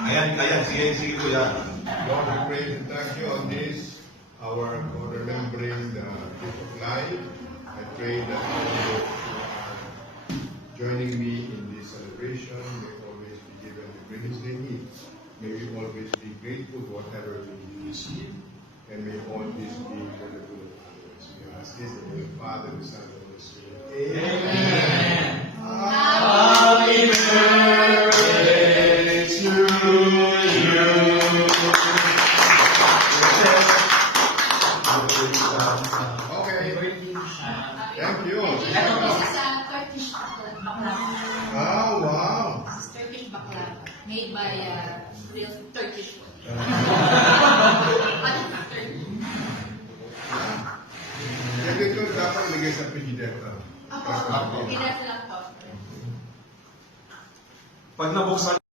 Ayan, sige kuya. Lord, we pray and thank you on this, our remembering the gift of life. I pray that all those who are joining me in this celebration may always be given the grace they need. May we always be grateful for whatever we receive, and may all this be for the good of others. We ask this in the name of the Father, the Son, and the Holy Spirit. Amen. Happy birthday to you. Okay. Thank you. Ito po sa Turkish baklava. Oh, wow. This is Turkish baklava. Made by real Turkish food. Yan ito dapat ligay sa pigideta. Opo, ginat lang po. Pag nabuksan